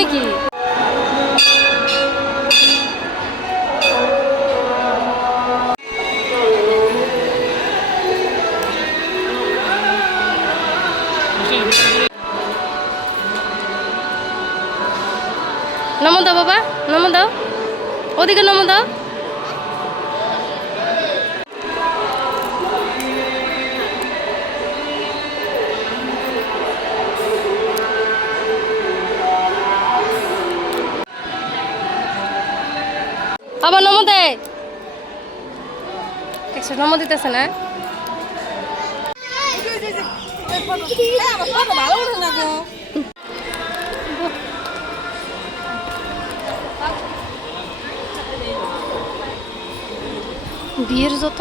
নাকি? নমো দাও বাবা, নমো দাও, ওদিকে নমো দাও। আবার নমো দেয়, একশো নমো দিতেছে না। বিয়ের যত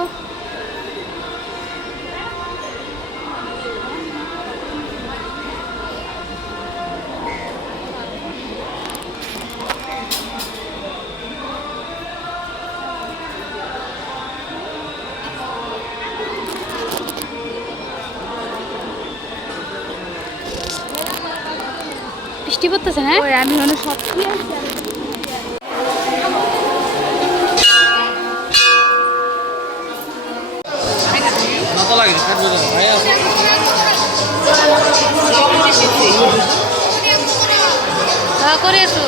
বৃষ্টি পড়তেছে। হ্যাঁ আমি মনে সব করে এসো।